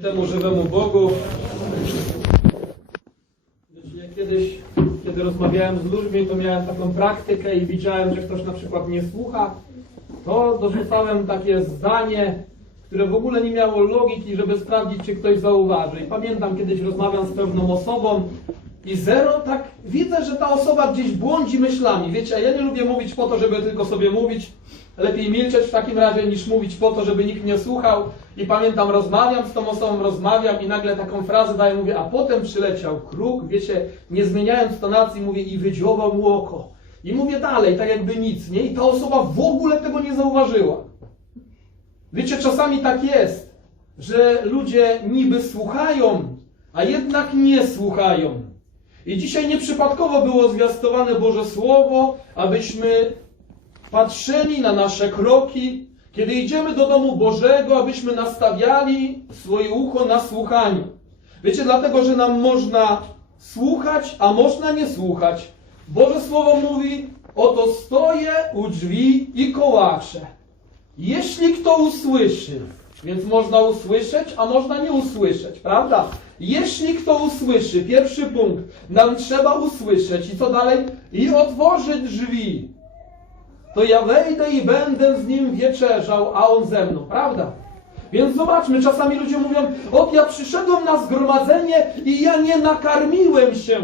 temu żywemu Bogu. Ja kiedyś, kiedy rozmawiałem z ludźmi, to miałem taką praktykę i widziałem, że ktoś na przykład nie słucha, to dorzucałem takie zdanie, które w ogóle nie miało logiki, żeby sprawdzić, czy ktoś zauważy. I pamiętam, kiedyś rozmawiam z pewną osobą i zero, tak widzę, że ta osoba gdzieś błądzi myślami. Wiecie, ja nie lubię mówić po to, żeby tylko sobie mówić. Lepiej milczeć w takim razie, niż mówić po to, żeby nikt nie słuchał. I pamiętam, rozmawiam z tą osobą, rozmawiam i nagle taką frazę daję, mówię, a potem przyleciał kruk, wiecie, nie zmieniając tonacji, mówię, i wydziował mu oko. I mówię dalej, tak jakby nic, nie? I ta osoba w ogóle tego nie zauważyła. Wiecie, czasami tak jest, że ludzie niby słuchają, a jednak nie słuchają. I dzisiaj nieprzypadkowo było zwiastowane Boże Słowo, abyśmy patrzyli na nasze kroki, kiedy idziemy do domu Bożego, abyśmy nastawiali swoje ucho na słuchanie. Wiecie, dlatego, że nam można słuchać, a można nie słuchać. Boże Słowo mówi, oto stoję u drzwi i kołaczę. Jeśli kto usłyszy, więc można usłyszeć, a można nie usłyszeć, prawda? Jeśli kto usłyszy, pierwszy punkt, nam trzeba usłyszeć i co dalej? I otworzy drzwi to ja wejdę i będę z nim wieczerzał, a on ze mną, prawda? Więc zobaczmy, czasami ludzie mówią, o ja przyszedłem na zgromadzenie i ja nie nakarmiłem się.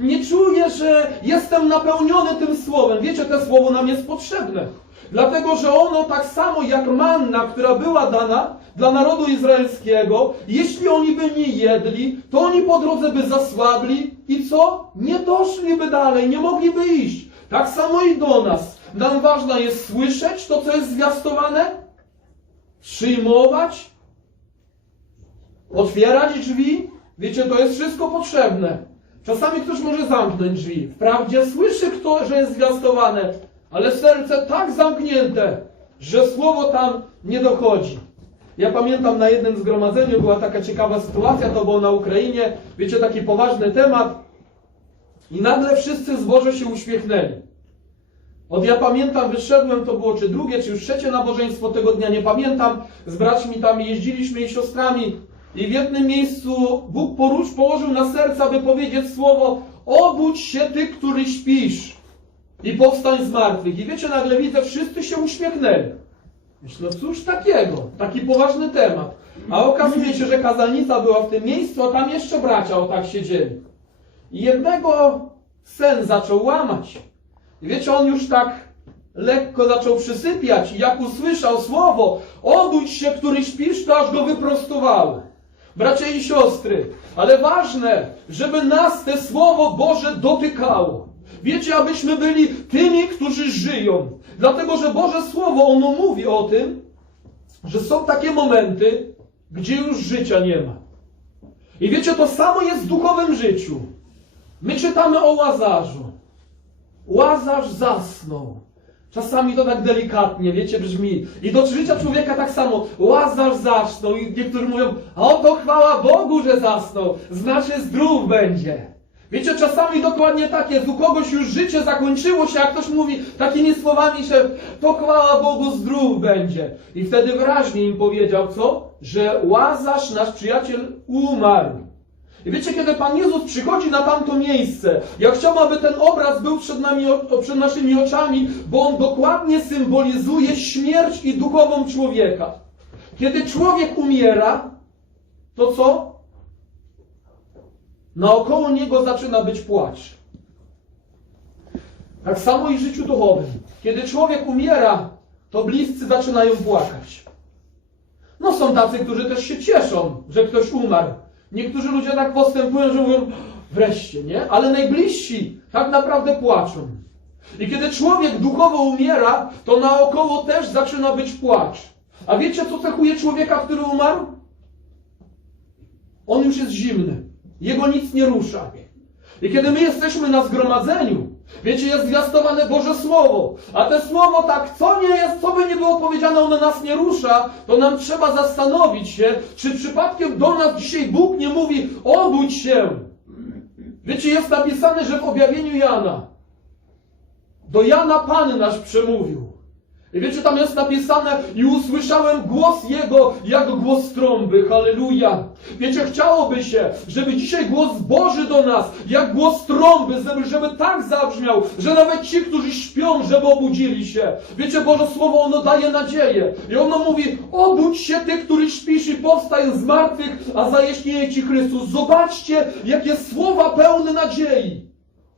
Nie czuję, że jestem napełniony tym słowem. Wiecie, to słowo nam jest potrzebne. Dlatego, że ono tak samo jak manna, która była dana dla narodu izraelskiego, jeśli oni by nie jedli, to oni po drodze by zasłabli i co? Nie doszliby dalej, nie mogliby iść. Tak samo i do nas. Nam ważne jest słyszeć to, co jest zwiastowane, przyjmować, otwierać drzwi. Wiecie, to jest wszystko potrzebne. Czasami ktoś może zamknąć drzwi. Wprawdzie słyszy kto, że jest zwiastowane, ale serce tak zamknięte, że słowo tam nie dochodzi. Ja pamiętam na jednym zgromadzeniu była taka ciekawa sytuacja, to było na Ukrainie, wiecie, taki poważny temat. I nagle wszyscy zboże się uśmiechnęli. Od ja pamiętam, wyszedłem, to było czy drugie, czy już trzecie nabożeństwo tego dnia, nie pamiętam. Z braćmi tam jeździliśmy i siostrami. I w jednym miejscu Bóg porusz, położył na serce, aby powiedzieć słowo Obudź się Ty, który śpisz i powstań z martwych. I wiecie, nagle widzę, wszyscy się uśmiechnęli. Myślę, cóż takiego? Taki poważny temat. A okazuje się, że kazalnica była w tym miejscu, a tam jeszcze bracia o tak siedzieli. I jednego sen zaczął łamać. I wiecie, on już tak lekko zaczął przysypiać i jak usłyszał słowo, obudź się, który śpisz, to aż go wyprostowały. Bracia i siostry, ale ważne, żeby nas te słowo Boże dotykało. Wiecie, abyśmy byli tymi, którzy żyją. Dlatego, że Boże Słowo, ono mówi o tym, że są takie momenty, gdzie już życia nie ma. I wiecie, to samo jest w duchowym życiu. My czytamy o Łazarzu. Łazarz zasnął. Czasami to tak delikatnie, wiecie, brzmi. I do życia człowieka tak samo. Łazarz zasnął i niektórzy mówią, oto chwała Bogu, że zasnął. Znaczy zdrów będzie. Wiecie, czasami dokładnie tak jest. U kogoś już życie zakończyło się, a ktoś mówi takimi słowami, że to chwała Bogu zdrów będzie. I wtedy wyraźnie im powiedział, co? Że Łazarz, nasz przyjaciel, umarł. I wiecie, kiedy Pan Jezus przychodzi na tamto miejsce, ja chciałbym, aby ten obraz był przed, nami, przed naszymi oczami, bo on dokładnie symbolizuje śmierć i duchową człowieka. Kiedy człowiek umiera, to co? Naokoło niego zaczyna być płacz. Tak samo i w życiu duchowym. Kiedy człowiek umiera, to bliscy zaczynają płakać. No są tacy, którzy też się cieszą, że ktoś umarł. Niektórzy ludzie tak postępują, że mówią, wreszcie, nie? Ale najbliżsi tak naprawdę płaczą. I kiedy człowiek duchowo umiera, to naokoło też zaczyna być płacz. A wiecie, co cechuje człowieka, który umarł? On już jest zimny. Jego nic nie rusza. I kiedy my jesteśmy na zgromadzeniu, wiecie, jest zwiastowane Boże Słowo, a te Słowo tak, co nie jest, co by nie było powiedziane, ono nas nie rusza, to nam trzeba zastanowić się, czy przypadkiem do nas dzisiaj Bóg nie mówi, obudź się. Wiecie, jest napisane, że w objawieniu Jana, do Jana Pan nasz przemówił. I wiecie, tam jest napisane, i usłyszałem głos Jego, jak głos trąby. Halleluja. Wiecie, chciałoby się, żeby dzisiaj głos Boży do nas, jak głos trąby, żeby, żeby tak zabrzmiał, że nawet ci, którzy śpią, żeby obudzili się. Wiecie, Boże Słowo, ono daje nadzieję. I ono mówi, obudź się ty, który śpisz i powstań z martwych, a zajaśnieje ci Chrystus. Zobaczcie, jakie słowa pełne nadziei.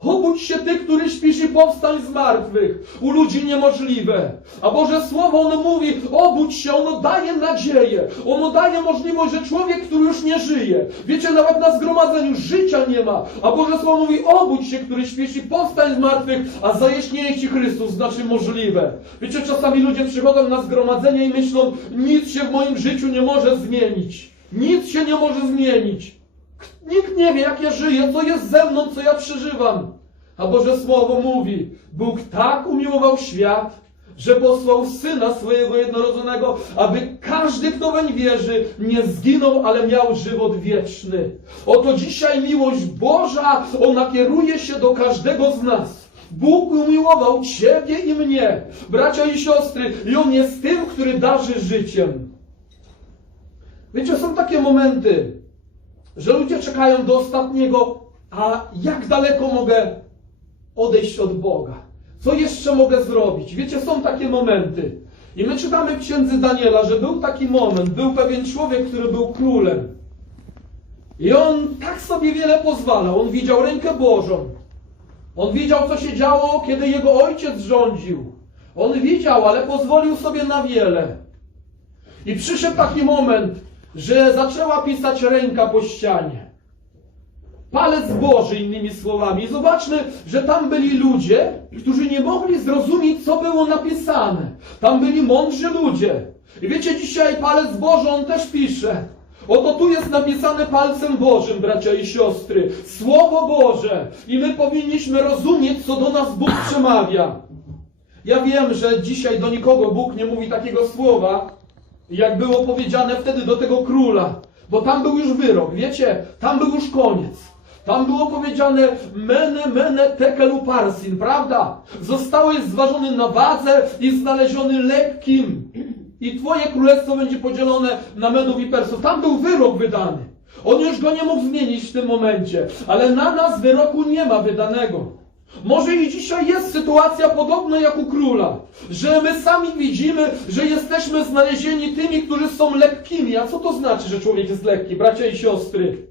Obudź się ty, który śpisz i powstań z martwych. U ludzi niemożliwe. A Boże Słowo, ono mówi, obudź się, ono daje nadzieję. Ono daje możliwość, że człowiek, który już nie żyje, wiecie, nawet na zgromadzeniu życia nie ma. A Boże Słowo mówi, obudź się, który śpisz i powstań z martwych, a zajaśnieje Ci Chrystus, znaczy możliwe. Wiecie, czasami ludzie przychodzą na zgromadzenie i myślą, nic się w moim życiu nie może zmienić. Nic się nie może zmienić. Nikt nie wie, jak ja żyję, co jest ze mną, co ja przeżywam. A Boże Słowo mówi, Bóg tak umiłował świat, że posłał Syna swojego jednorodzonego, aby każdy, kto weń wierzy, nie zginął, ale miał żywot wieczny. Oto dzisiaj miłość Boża, ona kieruje się do każdego z nas. Bóg umiłował Ciebie i mnie, bracia i siostry, i On jest tym, który darzy życiem. Wiecie, są takie momenty, że ludzie czekają do ostatniego, a jak daleko mogę odejść od Boga? Co jeszcze mogę zrobić? Wiecie, są takie momenty. I my czytamy w księdze Daniela, że był taki moment, był pewien człowiek, który był królem. I on tak sobie wiele pozwalał. On widział rękę Bożą. On widział, co się działo, kiedy jego ojciec rządził. On widział, ale pozwolił sobie na wiele. I przyszedł taki moment, że zaczęła pisać ręka po ścianie. Palec Boży, innymi słowami. Zobaczmy, że tam byli ludzie, którzy nie mogli zrozumieć, co było napisane. Tam byli mądrzy ludzie. I wiecie, dzisiaj palec Boży, on też pisze. Oto tu jest napisane palcem Bożym, bracia i siostry. Słowo Boże. I my powinniśmy rozumieć, co do nas Bóg przemawia. Ja wiem, że dzisiaj do nikogo Bóg nie mówi takiego słowa, jak było powiedziane wtedy do tego króla, bo tam był już wyrok, wiecie, tam był już koniec. Tam było powiedziane mene, mene, tekelu parsin, prawda? Zostałeś zważony na wadze i znaleziony lekkim. I twoje królestwo będzie podzielone na Medów i Persów. Tam był wyrok wydany. On już go nie mógł zmienić w tym momencie. Ale na nas wyroku nie ma wydanego. Może i dzisiaj jest sytuacja podobna jak u króla, że my sami widzimy, że jesteśmy znalezieni tymi, którzy są lekkimi. A co to znaczy, że człowiek jest lekki, bracia i siostry?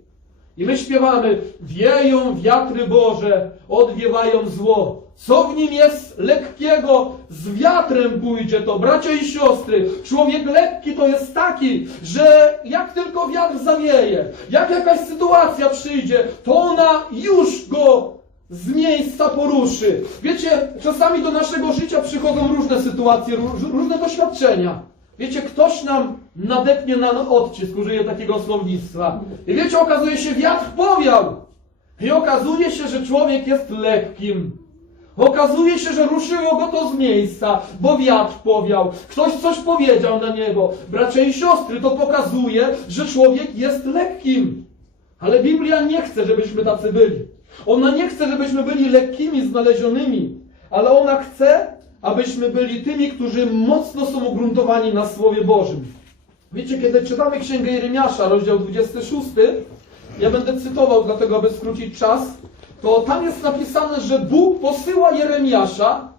I my śpiewamy, wieją wiatry Boże, odwiewają zło. Co w nim jest lekkiego, z wiatrem pójdzie to, bracia i siostry. Człowiek lekki to jest taki, że jak tylko wiatr zawieje, jak jakaś sytuacja przyjdzie, to ona już go z miejsca poruszy. Wiecie, czasami do naszego życia przychodzą różne sytuacje, ró- różne doświadczenia. Wiecie, ktoś nam nadepnie na odcisk, użyję takiego słownictwa. I wiecie, okazuje się, wiatr powiał. I okazuje się, że człowiek jest lekkim. Okazuje się, że ruszyło go to z miejsca, bo wiatr powiał. Ktoś coś powiedział na niego. Bracia i siostry, to pokazuje, że człowiek jest lekkim. Ale Biblia nie chce, żebyśmy tacy byli. Ona nie chce, żebyśmy byli lekkimi, znalezionymi, ale ona chce, abyśmy byli tymi, którzy mocno są ugruntowani na Słowie Bożym. Wiecie, kiedy czytamy Księgę Jeremiasza, rozdział 26, ja będę cytował, dlatego aby skrócić czas, to tam jest napisane, że Bóg posyła Jeremiasza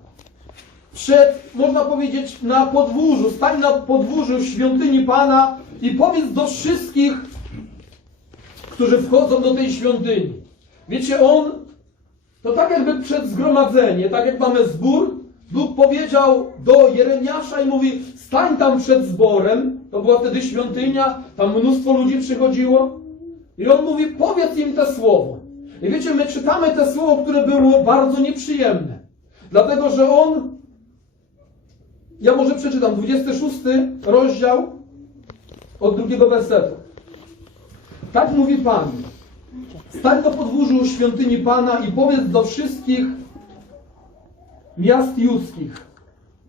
przed, można powiedzieć, na podwórzu, stań na podwórzu świątyni Pana i powiedz do wszystkich, którzy wchodzą do tej świątyni. Wiecie, on to tak jakby przed zgromadzenie, tak jak mamy zbór, Bóg powiedział do Jeremiasza i mówi, stań tam przed zborem, to była wtedy świątynia, tam mnóstwo ludzi przychodziło. I on mówi, powiedz im te słowo. I wiecie, my czytamy te słowo, które było bardzo nieprzyjemne. Dlatego, że on, ja może przeczytam, 26 rozdział od drugiego wersetu. Tak mówi Pan. Stań na podwórzu świątyni Pana i powiedz do wszystkich miast judzkich,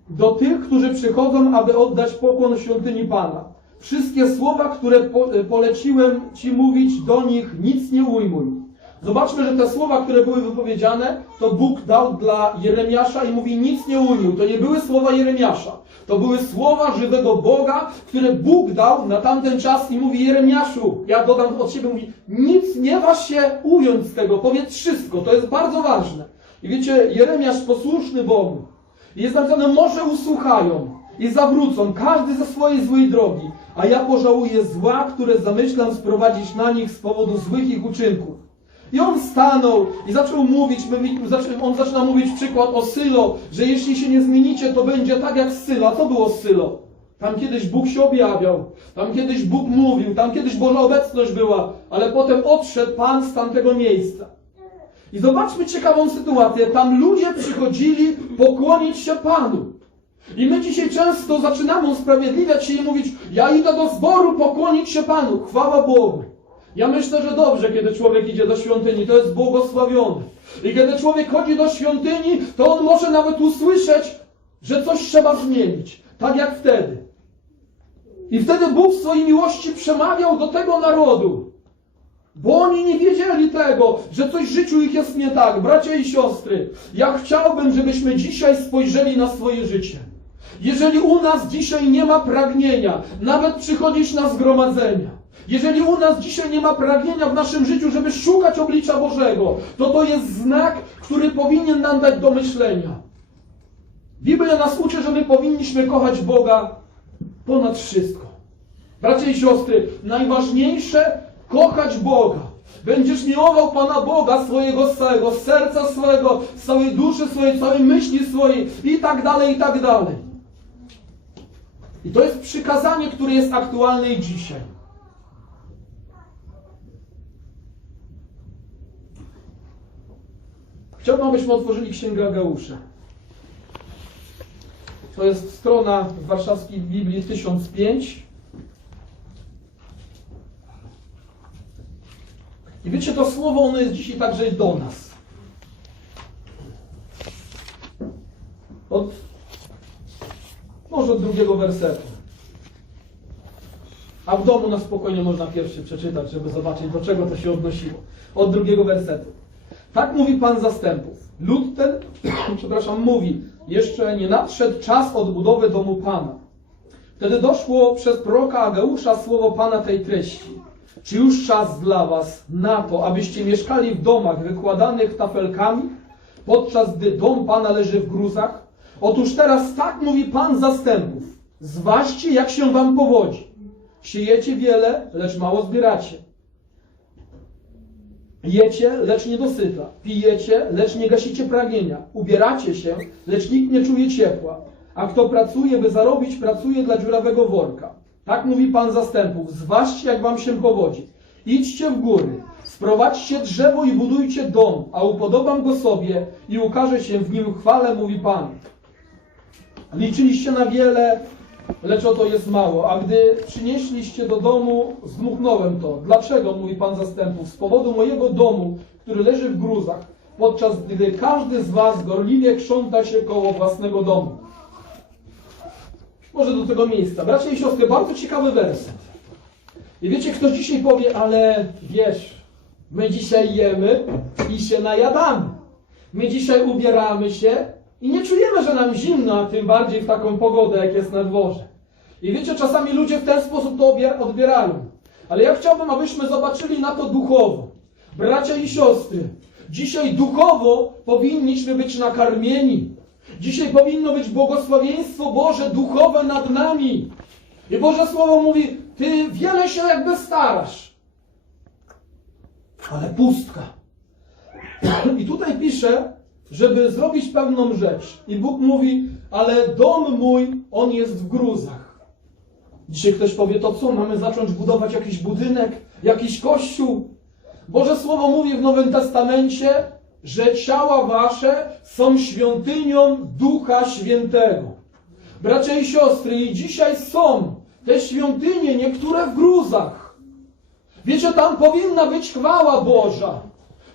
do tych, którzy przychodzą, aby oddać pokłon świątyni Pana. Wszystkie słowa, które po, poleciłem Ci mówić do nich, nic nie ujmuj. Zobaczmy, że te słowa, które były wypowiedziane, to Bóg dał dla Jeremiasza i mówi nic nie unił. To nie były słowa Jeremiasza. To były słowa żywego Boga, które Bóg dał na tamten czas i mówi Jeremiaszu, ja dodam od siebie, mówi nic nie waż się ująć z tego, powiedz wszystko, to jest bardzo ważne. I wiecie, Jeremiasz posłuszny Bogu. Jest napisane, może usłuchają i zawrócą, każdy ze swojej złej drogi, a ja pożałuję zła, które zamyślam sprowadzić na nich z powodu złych ich uczynków. I on stanął i zaczął mówić, on zaczyna mówić przykład o Sylo, że jeśli się nie zmienicie, to będzie tak jak z Sylo. A co było z Sylo? Tam kiedyś Bóg się objawiał, tam kiedyś Bóg mówił, tam kiedyś Boża obecność była, ale potem odszedł Pan z tamtego miejsca. I zobaczmy ciekawą sytuację. Tam ludzie przychodzili pokłonić się Panu. I my dzisiaj często zaczynamy usprawiedliwiać się i mówić, ja idę do zboru pokłonić się Panu. Chwała Bogu. Ja myślę, że dobrze, kiedy człowiek idzie do świątyni, to jest błogosławiony. I kiedy człowiek chodzi do świątyni, to on może nawet usłyszeć, że coś trzeba zmienić. Tak jak wtedy. I wtedy Bóg w swojej miłości przemawiał do tego narodu. Bo oni nie wiedzieli tego, że coś w życiu ich jest nie tak. Bracia i siostry, ja chciałbym, żebyśmy dzisiaj spojrzeli na swoje życie. Jeżeli u nas dzisiaj nie ma pragnienia, nawet przychodzić na zgromadzenia, jeżeli u nas dzisiaj nie ma pragnienia w naszym życiu, żeby szukać oblicza Bożego, to to jest znak, który powinien nam dać do myślenia. Biblia nas uczy, że my powinniśmy kochać Boga ponad wszystko. Bracia i siostry, najważniejsze kochać Boga. Będziesz miłował Pana Boga swojego z całego serca swojego, z całej duszy swojej, całej myśli swojej i tak dalej, i tak dalej. I to jest przykazanie, które jest aktualne i dzisiaj. Chciałbym, abyśmy otworzyli Księgę Ageusza. To jest strona w warszawskiej Biblii 1005. I wiecie, to słowo, ono jest dzisiaj także do nas. Od, może od drugiego wersetu. A w domu na spokojnie można pierwszy przeczytać, żeby zobaczyć, do czego to się odnosiło. Od drugiego wersetu. Tak mówi Pan zastępów. Lud ten, przepraszam, mówi, jeszcze nie nadszedł czas odbudowy domu Pana. Wtedy doszło przez proroka Ageusza słowo Pana tej treści. Czy już czas dla was na to, abyście mieszkali w domach wykładanych tafelkami, podczas gdy dom Pana leży w gruzach? Otóż teraz tak mówi Pan zastępów. Zważcie, jak się wam powodzi. Siejecie wiele, lecz mało zbieracie. Jecie, lecz nie dosyta. Pijecie, lecz nie gasicie pragnienia. Ubieracie się, lecz nikt nie czuje ciepła. A kto pracuje, by zarobić, pracuje dla dziurawego worka. Tak mówi Pan zastępów. Zważcie, jak wam się powodzi. Idźcie w góry, sprowadźcie drzewo i budujcie dom, a upodobam go sobie i ukaże się w nim chwale, mówi Pan. Liczyliście na wiele, lecz oto jest mało. A gdy przynieśliście do domu, zdmuchnąłem to. Dlaczego, mówi Pan zastępów? Z powodu mojego domu, który leży w gruzach, podczas gdy każdy z was gorliwie krząta się koło własnego domu. Może do tego miejsca. Bracia i siostry, bardzo ciekawy werset. I wiecie, ktoś dzisiaj powie, ale wiesz, my dzisiaj jemy i się najadamy. My dzisiaj ubieramy się i nie czujemy, że nam zimno, tym bardziej w taką pogodę, jak jest na dworze. I wiecie, czasami ludzie w ten sposób to odbierają. Ale ja chciałbym, abyśmy zobaczyli na to duchowo. Bracia i siostry, dzisiaj duchowo powinniśmy być nakarmieni. Dzisiaj powinno być błogosławieństwo Boże duchowe nad nami. I Boże Słowo mówi, Ty wiele się jakby starasz, ale pustka. I tutaj pisze, żeby zrobić pewną rzecz. I Bóg mówi, ale dom mój, on jest w gruzach. Dzisiaj ktoś powie, to co, mamy zacząć budować jakiś budynek, jakiś kościół? Boże Słowo mówi w Nowym Testamencie, że ciała wasze są świątynią Ducha Świętego. Bracia i siostry, i dzisiaj są te świątynie, niektóre w gruzach. Wiecie, tam powinna być chwała Boża.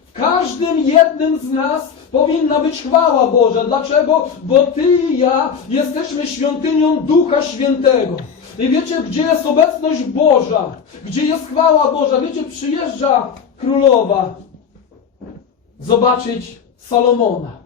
W każdym jednym z nas powinna być chwała Boża. Dlaczego? Bo Ty i ja jesteśmy świątynią Ducha Świętego. I wiecie, gdzie jest obecność Boża? Gdzie jest chwała Boża? Wiecie, przyjeżdża królowa zobaczyć Salomona.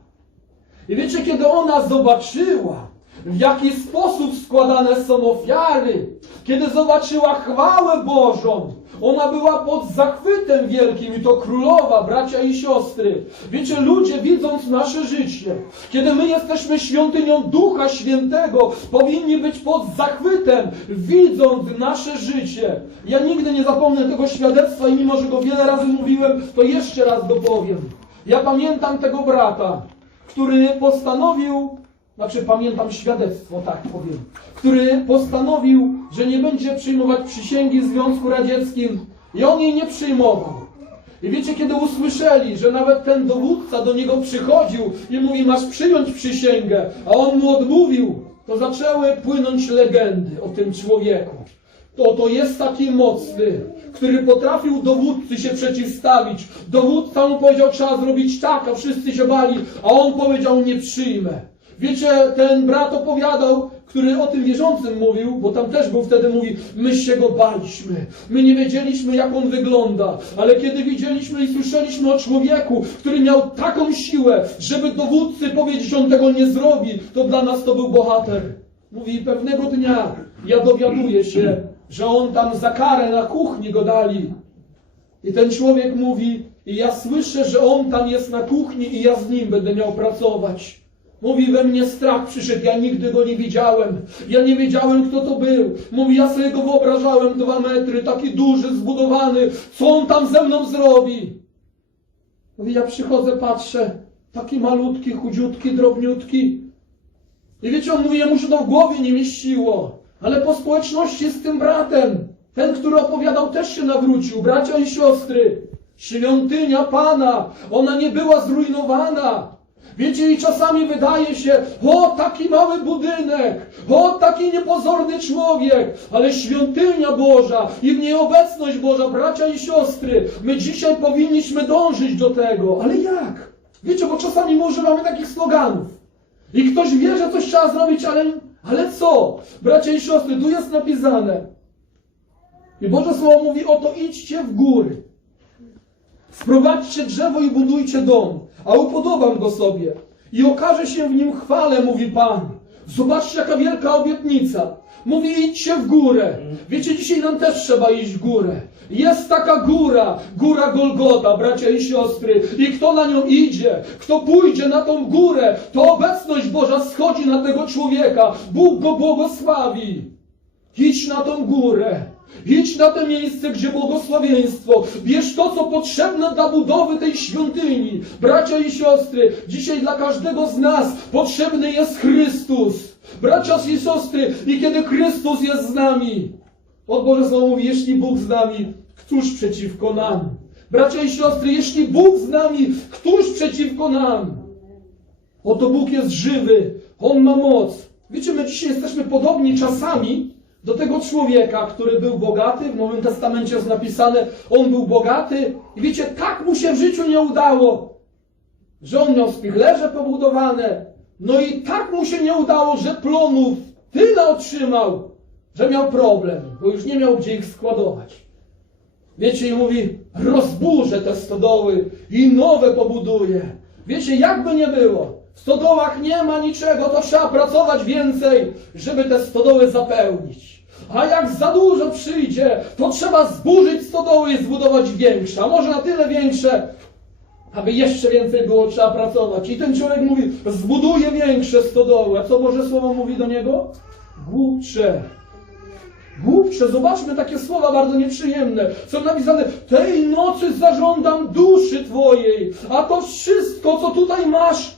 I wiecie, kiedy ona zobaczyła, w jaki sposób składane są ofiary, kiedy zobaczyła chwałę Bożą, ona była pod zachwytem wielkim i to królowa, bracia i siostry. Wiecie, ludzie widząc nasze życie, kiedy my jesteśmy świątynią Ducha Świętego, powinni być pod zachwytem, widząc nasze życie. Ja nigdy nie zapomnę tego świadectwa i mimo, że go wiele razy mówiłem, to jeszcze raz go powiem. Ja pamiętam tego brata, który postanowił, znaczy pamiętam świadectwo, tak powiem, który postanowił, że nie będzie przyjmować przysięgi w Związku Radzieckim i on jej nie przyjmował. I wiecie, kiedy usłyszeli, że nawet ten dowódca do niego przychodził i mówi, masz przyjąć przysięgę, a on mu odmówił, to zaczęły płynąć legendy o tym człowieku. To, to jest taki mocny, który potrafił dowódcy się przeciwstawić. Dowódca mu powiedział, trzeba zrobić tak, a wszyscy się bali, a on powiedział, nie przyjmę. Wiecie, ten brat opowiadał, który o tym wierzącym mówił, bo tam też był wtedy, mówi, my się go baliśmy, my nie wiedzieliśmy, jak on wygląda, ale kiedy widzieliśmy i słyszeliśmy o człowieku, który miał taką siłę, żeby dowódcy powiedzieć, on tego nie zrobi, to dla nas to był bohater. Mówi, pewnego dnia ja dowiaduję się, że on tam za karę na kuchni go dali. I ten człowiek mówi, i ja słyszę, że on tam jest na kuchni i ja z nim będę miał pracować. Mówi, we mnie strach przyszedł, ja nigdy go nie widziałem. Ja nie wiedziałem, kto to był. Mówi, ja sobie go wyobrażałem dwa metry, taki duży, zbudowany. Co on tam ze mną zrobi? Mówi, ja przychodzę, patrzę, taki malutki, chudziutki, drobniutki. I wiecie, on mówi, jemu się to w głowie nie mieściło. Ale po społeczności z tym bratem, ten, który opowiadał, też się nawrócił, bracia i siostry. Świątynia Pana, ona nie była zrujnowana. Wiecie, i czasami wydaje się, o taki mały budynek, o taki niepozorny człowiek, ale świątynia Boża i w niej obecność Boża, bracia i siostry, my dzisiaj powinniśmy dążyć do tego. Ale jak? Wiecie, bo czasami my używamy takich sloganów. I ktoś wie, że coś trzeba zrobić, ale, ale co? Bracia i siostry, tu jest napisane. I Boże Słowo mówi, oto idźcie w góry. Sprowadźcie drzewo i budujcie dom, a upodobam go sobie. I okaże się w nim chwale, mówi Pan. Zobaczcie, jaka wielka obietnica. Mówi, idźcie w górę. Wiecie, dzisiaj nam też trzeba iść w górę. Jest taka góra, góra Golgota, bracia i siostry. I kto na nią idzie, kto pójdzie na tą górę, to obecność Boża schodzi na tego człowieka. Bóg go błogosławi. Idź na tą górę. Idź na to miejsce, gdzie błogosławieństwo. Bierz to, co potrzebne dla budowy tej świątyni. Bracia i siostry, dzisiaj dla każdego z nas potrzebny jest Chrystus. Bracia i siostry, i kiedy Chrystus jest z nami, od Boże Słowo mówi, jeśli Bóg z nami, któż przeciwko nam? Bracia i siostry, jeśli Bóg z nami, któż przeciwko nam? Oto Bóg jest żywy, On ma moc. Wiecie, my dzisiaj jesteśmy podobni czasami do tego człowieka, który był bogaty. W Nowym Testamencie jest napisane, on był bogaty. I wiecie, tak mu się w życiu nie udało, że on miał spichlerze pobudowane. No i tak mu się nie udało, że plonów tyle otrzymał, że miał problem, bo już nie miał gdzie ich składować. Wiecie, i mówi, rozburzę te stodoły i nowe pobuduję. Wiecie, jakby nie było, w stodołach nie ma niczego, to trzeba pracować więcej, żeby te stodoły zapełnić. A jak za dużo przyjdzie, to trzeba zburzyć stodoły i zbudować większe, a może na tyle większe, aby jeszcze więcej było trzeba pracować. I ten człowiek mówi, zbuduję większe stodoły. A co Boże Słowo mówi do niego? Głupcze. Głupcze, zobaczmy takie słowa bardzo nieprzyjemne. Są napisane, tej nocy zażądam duszy Twojej, a to wszystko, co tutaj masz,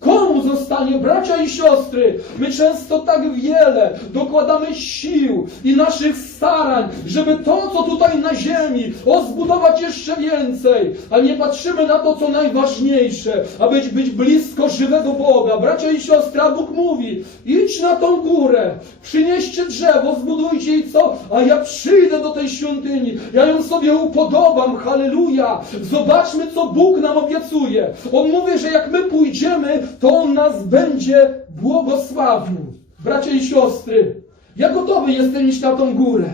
Komu zostanie, bracia i siostry? My często tak wiele dokładamy sił i naszych starań, żeby to, co tutaj na ziemi, o zbudować jeszcze więcej, a nie patrzymy na to, co najważniejsze, aby być blisko żywego Boga. Bracia i siostry, a Bóg mówi, idź na tą górę, przynieście drzewo, zbudujcie i co? A ja przyjdę do tej świątyni, ja ją sobie upodobam, halleluja. Zobaczmy, co Bóg nam obiecuje. On mówi, że jak my pójdziemy, to On nas będzie błogosławił. Bracia i siostry, ja gotowy jestem iść na tą górę.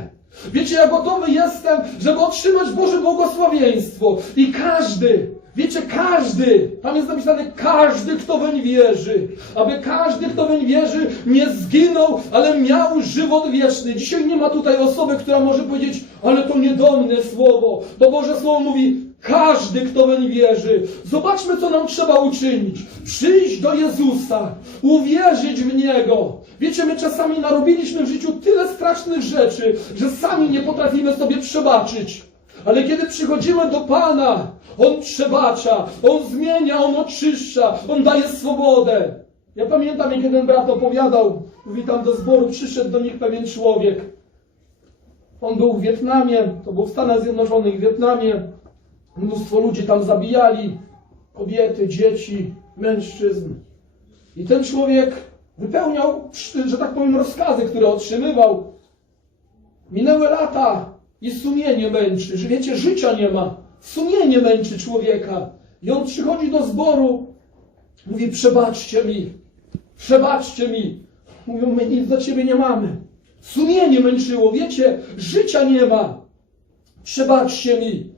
Wiecie, ja gotowy jestem, żeby otrzymać Boże błogosławieństwo. I każdy, wiecie, każdy, tam jest napisane każdy, kto weń wierzy, aby każdy, kto weń wierzy, nie zginął, ale miał żywot wieczny. Dzisiaj nie ma tutaj osoby, która może powiedzieć, ale to niedomne słowo. To Boże Słowo mówi, każdy, kto weń wierzy. Zobaczmy, co nam trzeba uczynić. Przyjść do Jezusa, uwierzyć w Niego. Wiecie, my czasami narobiliśmy w życiu tyle strasznych rzeczy, że sami nie potrafimy sobie przebaczyć. Ale kiedy przychodzimy do Pana, On przebacza, On zmienia, On oczyszcza, On daje swobodę. Ja pamiętam, jak jeden brat opowiadał, mówi tam do zboru, przyszedł do nich pewien człowiek. On był w Wietnamie, to był w Stanach Zjednoczonych, w Wietnamie. Mnóstwo ludzi tam zabijali, kobiety, dzieci, mężczyzn. I ten człowiek wypełniał, że tak powiem, rozkazy, które otrzymywał. Minęły lata i sumienie męczy, że wiecie, życia nie ma. Sumienie męczy człowieka. I on przychodzi do zboru, mówi, przebaczcie mi, przebaczcie mi. Mówią, my nic dla ciebie nie mamy. Sumienie męczyło, wiecie, życia nie ma. Przebaczcie mi.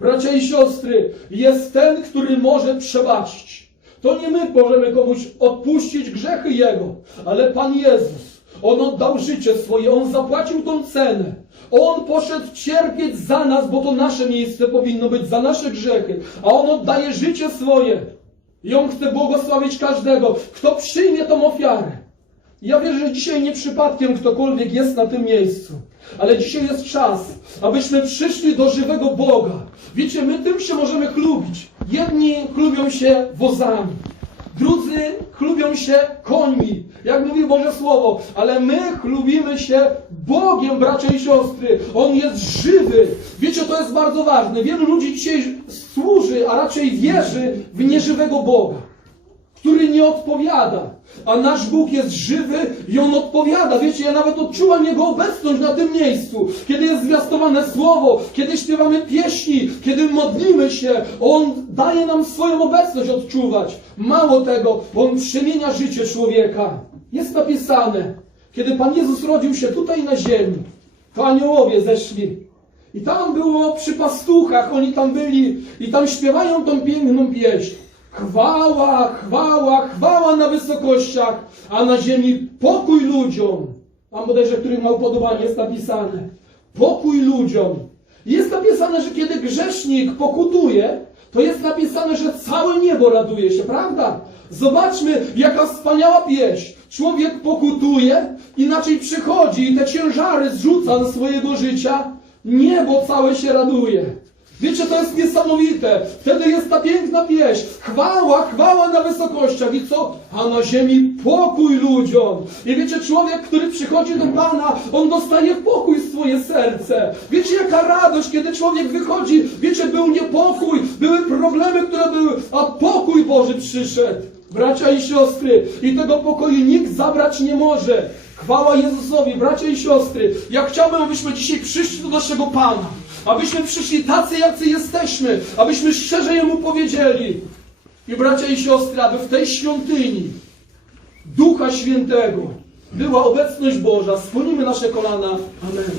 Bracia i siostry, jest ten, który może przebaczyć. To nie my możemy komuś odpuścić grzechy Jego, ale Pan Jezus. On oddał życie swoje, On zapłacił tą cenę. On poszedł cierpieć za nas, bo to nasze miejsce powinno być, za nasze grzechy. A On oddaje życie swoje. I On chce błogosławić każdego, kto przyjmie tą ofiarę. Ja wierzę, że dzisiaj nie przypadkiem ktokolwiek jest na tym miejscu. Ale dzisiaj jest czas, abyśmy przyszli do żywego Boga. Wiecie, my tym się możemy chlubić. Jedni chlubią się wozami, drudzy chlubią się końmi, jak mówi Boże Słowo, ale my chlubimy się Bogiem, bracia i siostry. On jest żywy. Wiecie, to jest bardzo ważne. Wielu ludzi dzisiaj służy, a raczej wierzy w nieżywego Boga który nie odpowiada. A nasz Bóg jest żywy i On odpowiada. Wiecie, ja nawet odczułam Jego obecność na tym miejscu. Kiedy jest zwiastowane słowo, kiedy śpiewamy pieśni, kiedy modlimy się, On daje nam swoją obecność odczuwać. Mało tego, On przemienia życie człowieka. Jest napisane, kiedy Pan Jezus rodził się tutaj na ziemi, to aniołowie zeszli. I tam było przy pastuchach, oni tam byli i tam śpiewają tą piękną pieśń. Chwała, chwała, chwała na wysokościach, a na ziemi pokój ludziom. Tam bodajże, których ma upodobanie, jest napisane. Pokój ludziom. Jest napisane, że kiedy grzesznik pokutuje, to jest napisane, że całe niebo raduje się, prawda? Zobaczmy, jaka wspaniała pieśń. Człowiek pokutuje, inaczej przychodzi i te ciężary zrzuca ze swojego życia. Niebo całe się raduje. Wiecie, to jest niesamowite. Wtedy jest ta piękna pieśń. Chwała, chwała na wysokościach. I co? A na ziemi pokój ludziom. I wiecie, człowiek, który przychodzi do Pana, on dostaje pokój w swoje serce. Wiecie, jaka radość, kiedy człowiek wychodzi. Wiecie, był niepokój, były problemy, które były, a pokój Boży przyszedł. Bracia i siostry, i tego pokoju nikt zabrać nie może. Chwała Jezusowi, bracia i siostry. Ja chciałbym, abyśmy dzisiaj przyszli do naszego Pana. Abyśmy przyszli tacy, jacy jesteśmy. Abyśmy szczerze Jemu powiedzieli. I bracia i siostry, aby w tej świątyni Ducha Świętego była obecność Boża. Skłonimy nasze kolana. Amen.